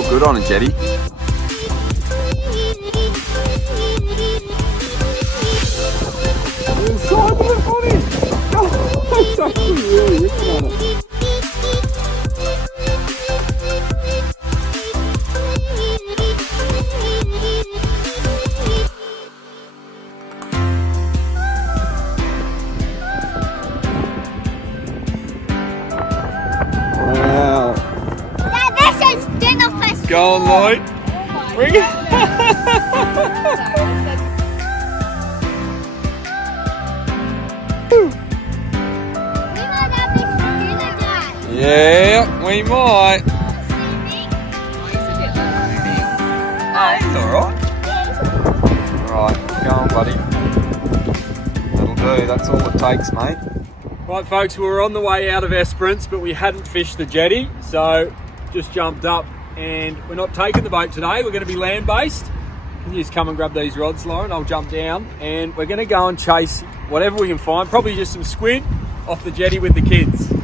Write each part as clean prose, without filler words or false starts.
feel good on a jetty. Inside of it, buddy! Oh, it's actually really ripping on it. Wow. Dad, this is dinner festival. Go on, Lloyd. Bring it. Yeah, we might. Oh, he's alright. Right, go on, buddy. That'll do, that's all it takes, mate. Right, folks, we were on the way out of Esperance, but we hadn't fished the jetty, so just jumped up, and we're not taking the boat today. We're going to be land-based. Can you just come and grab these rods, Lauren? I'll jump down, and we're going to go and chase whatever we can find, probably just some squid off the jetty with the kids.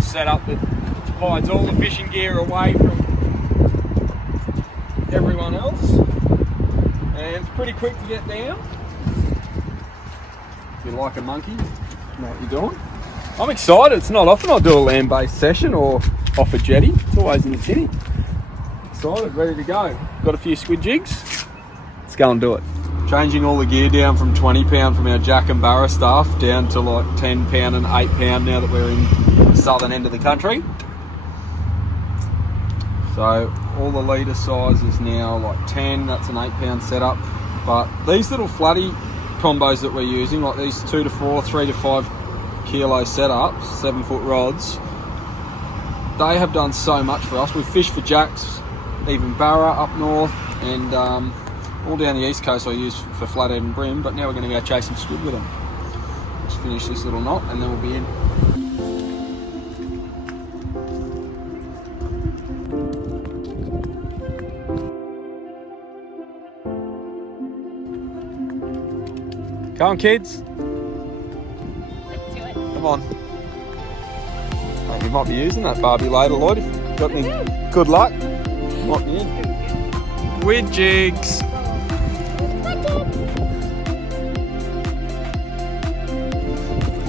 Setup that hides all the fishing gear away from everyone else, and it's pretty quick to get down. If you like a monkey, you know what you're doing. I'm excited. It's not often I do a land-based session or off a jetty. It's always in the tinny. Excited, ready to go. Got a few squid jigs. Let's go and do it. Changing all the gear down from 20 pound from our jack and barra stuff down to like 10 pound and 8 pound now that we're in the southern end of the country. So all the leader size is now like 10, that's an 8 pound setup. But these little flatty combos that we're using, like these 2 to 4, 3 to 5 kilo setups, 7 foot rods, they have done so much for us. We've fished for jacks, even barra up north, and all down the east coast I use for flathead and brim, but now we're going to go chase some squid with them. Let's finish this little knot and then we'll be in. Come on, kids. Let's do it. Come on. Mate, you might be using that Barbie later, Lloyd. If you've got any good luck, you might be in. With jigs.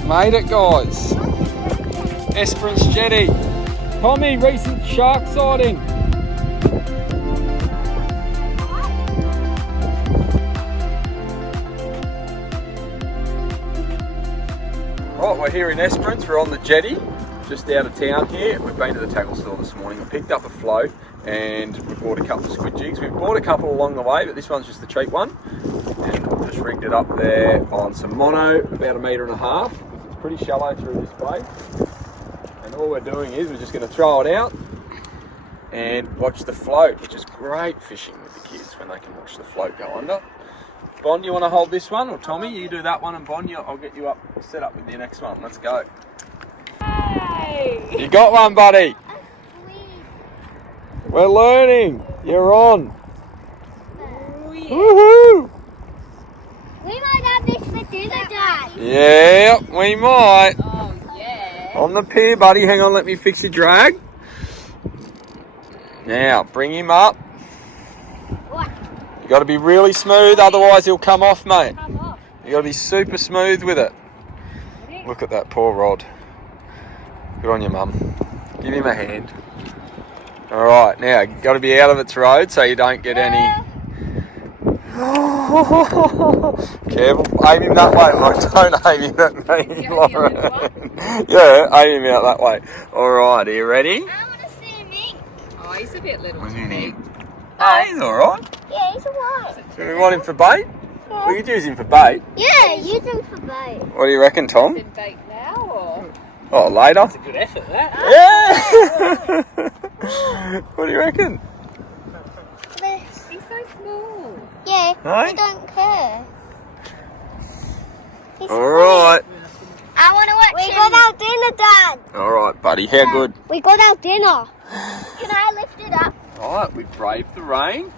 Made it, guys. Esperance jetty. Tommy, recent shark sighting. Right, we're here in Esperance. We're on the jetty, just out of town here. We've been to the tackle store this morning. We picked up a float and we bought a couple of squid jigs. We bought a couple along the way, but this one's just the cheap one. And I've just rigged it up there on some mono, about 1.5 meters. It's pretty shallow through this place. And all we're doing is we're just going to throw it out and watch the float, which is great fishing with the kids when they can watch the float go under. Bond, you want to hold this one, or Tommy, you do that one, and Bond, I'll get you up, set up with the next one. Let's go. Hey! You got one, buddy. We're learning. You're on. Oh, yeah. Woohoo! We might have this for dinner, Dad. Yeah, we might. Oh, yeah. On the pier, buddy. Hang on, let me fix your drag. Now, bring him up. What? You got to be really smooth, otherwise he'll come off, mate. Come off. You got to be super smooth with it. Look at that poor rod. Good on you, Mum. Give him a hand. All right, now you got to be out of its road so you don't get any. Careful, aim him that way, Lauren. Don't aim him at me, Lauren. Yeah, aim him out that way. All right, are you ready? I want to see him. Oh, he's a bit little. What's your name? Oh, he's all right. Yeah, he's alright. Do we want him for bait? We could use him for bait. Yeah, use him for bait. What do you reckon, Tom? Is it bait now or? Oh, later. It's a good effort, that. Yeah. What do you reckon? He's so small. Yeah, Hey? we don't care. He's All right. I want to watch him. We got our dinner, Dad. All right, buddy. How good? We got our dinner. Can I lift it up? All right, we've braved the rain,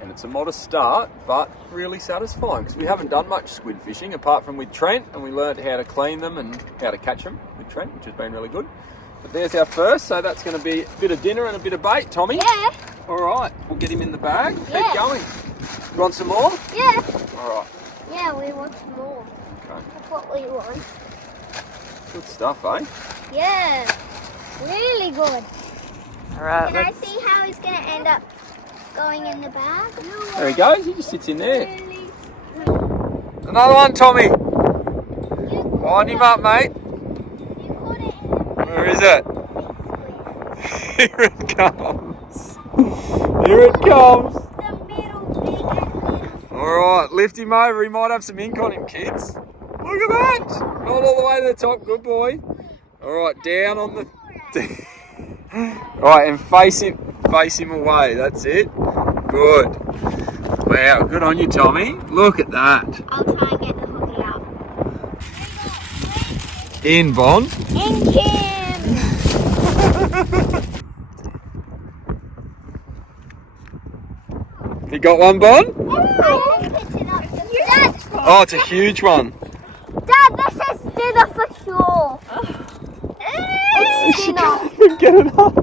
and it's a modest start, but really satisfying because we haven't done much squid fishing apart from with Trent, and we learned how to clean them and how to catch them with Trent, which has been really good. But there's our first, so that's going to be a bit of dinner and a bit of bait, Tommy. Yeah. All right, we'll get him in the bag. Yeah. Keep going. You want some more? Yeah. All right. Yeah, we want more. Okay. That's what we want. Good stuff, eh? Yeah. Really good. All right. Can I see how he's going to end up going in the bag? There he goes. He just sits in there. Really? Another one, Tommy. You Wind him up, mate. caught it in the Where is it? Here it comes. Here it comes. the middle, big and little. All right, lift him over. He might have some ink on him, kids. Look at that. Not all the way to the top. Good boy. All right, down on the... All right, and face him away. That's it. Good. Wow, good on you, Tommy. Look at that. I'll try and get the hooky up. In, Bond. In Kim! You got one, Bond? I can pick it up. Dad, Oh, it's a huge one. Dad, this is dinner for sure. It's She dinner. can't even get it up.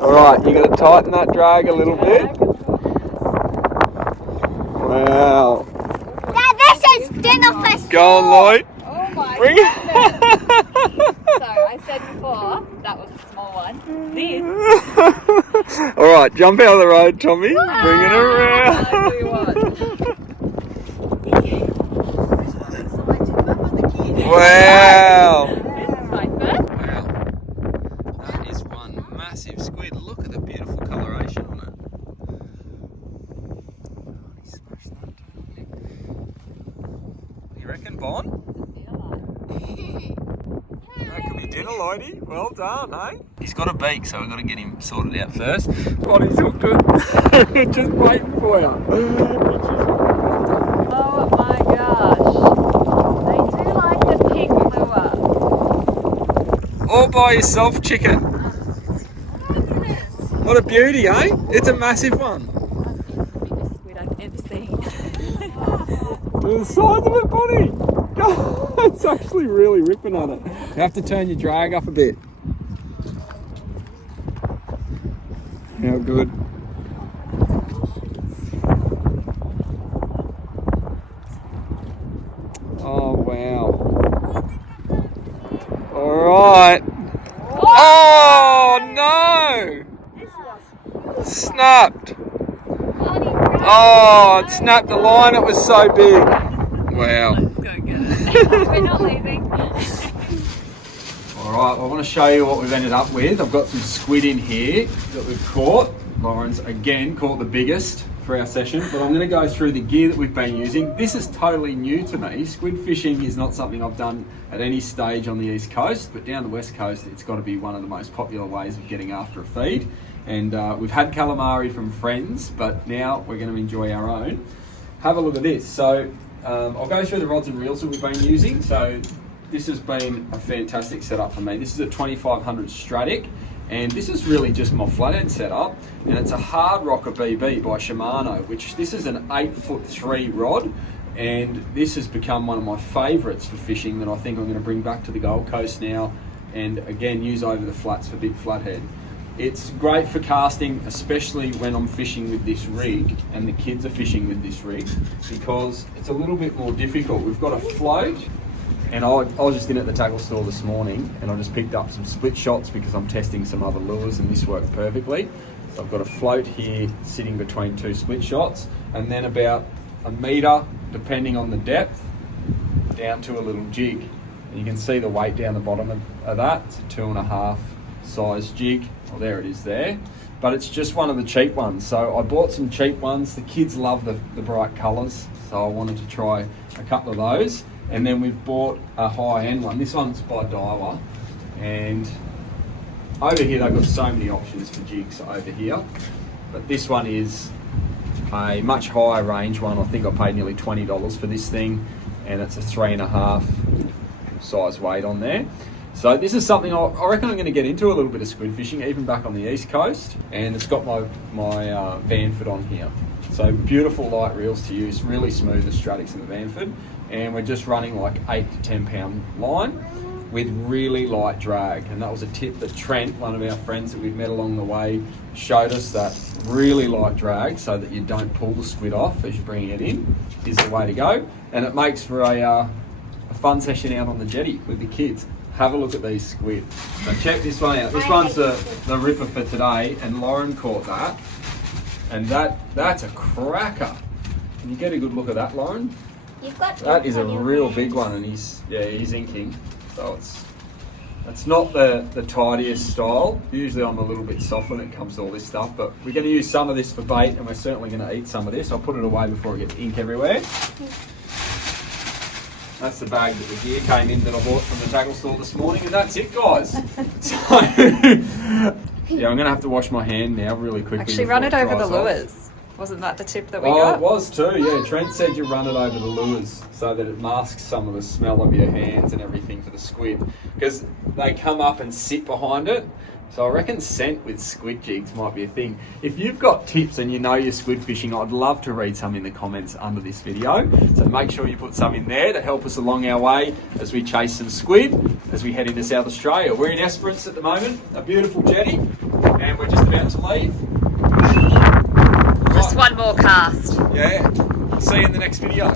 All right, you got to tighten that drag a little bit. Wow. Dad, this is dinner for sure. Go on, Lloyd. Oh my Bring goodness. it. So I said before that was a small one. This. All right, jump out of the road, Tommy. Bring it around. That's what you want. Wow. This is my first. Wow. That is one massive squid. Look at the beautiful coloration on it. He smashed that. You reckon, Bon? That could be dinner, Lloydie. Well done, eh? He's got a beak, so we've got to get him sorted out first. Bonnie's hooked it. Just waiting for you. Oh my gosh. They do like a pink lure. All by yourself, chicken. What a beauty, eh? It's a massive one. Biggest squid I've ever seen. The size of it, Bonnie. God, it's actually really ripping on it. You have to turn your drag up a bit. How good. Oh, wow. All right. Oh, no. Snapped. Oh, it snapped the line. It was so big. Wow. Let's go get it. We're not leaving. Alright, well, I want to show you what we've ended up with. I've got some squid in here that we've caught. Lauren's again caught the biggest for our session, but I'm going to go through the gear that we've been using. This is totally new to me. Squid fishing is not something I've done at any stage on the East Coast, but down the West Coast it's got to be one of the most popular ways of getting after a feed. And we've had calamari from friends, but now we're going to enjoy our own. Have a look at this. So I'll go through the rods and reels that we've been using. So this has been a fantastic setup for me. This is a 2500 Stradic, and this is really just my flathead setup, and it's a Hard Rocker BB by Shimano, which this is an 8'3" rod, and this has become one of my favourites for fishing that I think I'm going to bring back to the Gold Coast now, and again use over the flats for big flathead. It's great for casting, especially when I'm fishing with this rig and the kids are fishing with this rig, because it's a little bit more difficult. We've got a float, and I was just in at the tackle store this morning and I just picked up some split shots because I'm testing some other lures, and this worked perfectly. So I've got a float here sitting between two split shots, and then about a metre, depending on the depth, down to a little jig. And you can see the weight down the bottom of that. It's a 2.5 size jig. Well, there it is there. But it's just one of the cheap ones. So I bought some cheap ones. The kids love the bright colours, so I wanted to try a couple of those. And then we've bought a high-end one. This one's by Daiwa. And over here they've got so many options for jigs over here. But this one is a much higher range one. I think I paid nearly $20 for this thing. And it's a 3.5 size weight on there. So this is something I reckon I'm going to get into a little bit of squid fishing, even back on the East Coast. And it's got my Vanford on here. So beautiful light reels to use, really smooth the Stradics in the Vanford. And we're just running like 8 to 10 pound line. with really light drag, and that was a tip that Trent, one of our friends that we've met along the way, showed us. That really light drag, so that you don't pull the squid off as you're bringing it in, is the way to go, and it makes for a fun session out on the jetty with the kids. Have a look at these squid. Now check this one out. This one's the ripper for today, and Lauren caught that, and that's a cracker. Can you get a good look at that, Lauren? You've got That is a on your real hands. big one, and he's inking, so it's not the tidiest style. Usually I'm a little bit soft when it comes to all this stuff, but we're going to use some of this for bait, and we're certainly going to eat some of this. I'll put it away before it gets ink everywhere. That's the bag that the gear came in that I bought from the tackle store this morning, and that's it, guys. So, yeah, I'm going to have to wash my hand now really quickly. Actually, run it over the dries off. lures. Wasn't that the tip that we got? It was too, yeah. Trent said you run it over the lures so that it masks some of the smell of your hands and everything for the squid, because they come up and sit behind it. So I reckon scent with squid jigs might be a thing. If you've got tips and you know you're squid fishing, I'd love to read some in the comments under this video. So make sure you put some in there to help us along our way as we chase some squid as we head into South Australia. We're in Esperance at the moment, a beautiful jetty, and we're just about to leave. Just one more cast. Yeah, see you in the next video.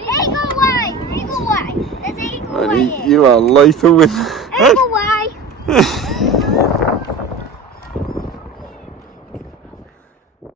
Eagle way! Eagle way! There's eagle way! You are lethal with Eagle way!